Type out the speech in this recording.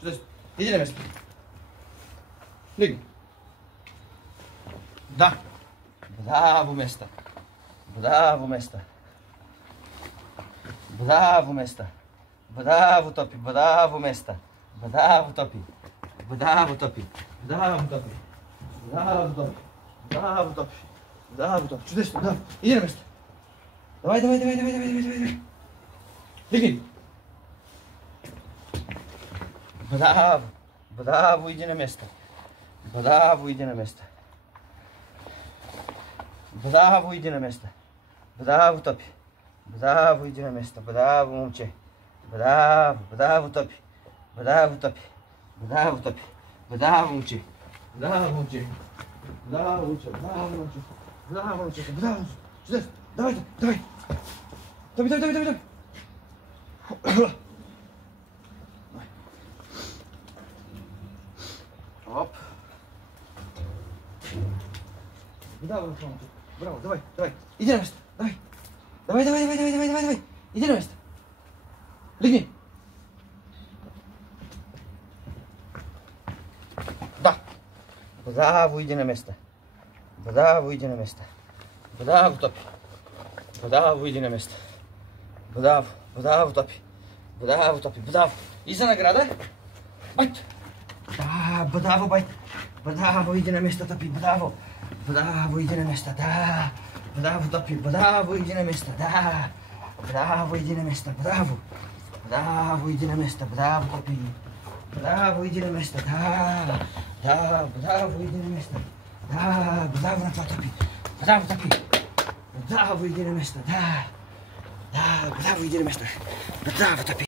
Чудесно. Иди на место. Легни. Да. Браво, места. Браво, места. Браво, места. Браво, Топи. Браво, места. Браво, Топи. Браво, Топи. Браво, Топи. Браво, Топи. Браво, Топи. Браво, Топи. Чудесно. Да. Иди на место. Давай, давай, давай, давай, давай, давай, давай. Легни. Браво. Браво, иди на место. Браво, иди на место. Браво, иди на место. Браво, Топи. Браво, иди на место. Браво, момче. Браво, браво, Топи. Браво, Топи. Браво, Топи. Браво, момче. Браво, момче. Браво, момче. Браво, момче. Браво, момче. Браво. Чудесно. Давай, давай. Топи, давай, давай, давай. Оп. Браво, момче. Браво, давай, давай. Иди на место. Давай. Давай, давай, давай, давай, давай, давай, давай. Иди на место. Легни. Да. Браво, иди на место. Браво, иди на место. Браво, Топи. Браво, иди на место. Браво, браво, Топи. Браво, Топи, браво. И за награда? Байт. Да, браво, байт. Браво, иди на место, Топи, браво. Браво, иди на место, да. Браво, Топи, браво, иди на место, да. Браво, иди на место, браво. Браво, иди на место, браво, Топи. Браво, иди на место, да. Да, браво, иди на место. Да, браво на това, Топи. Браво, Топи. Браво, иди на место, да. Да, браво, иди на место. Браво, Топи.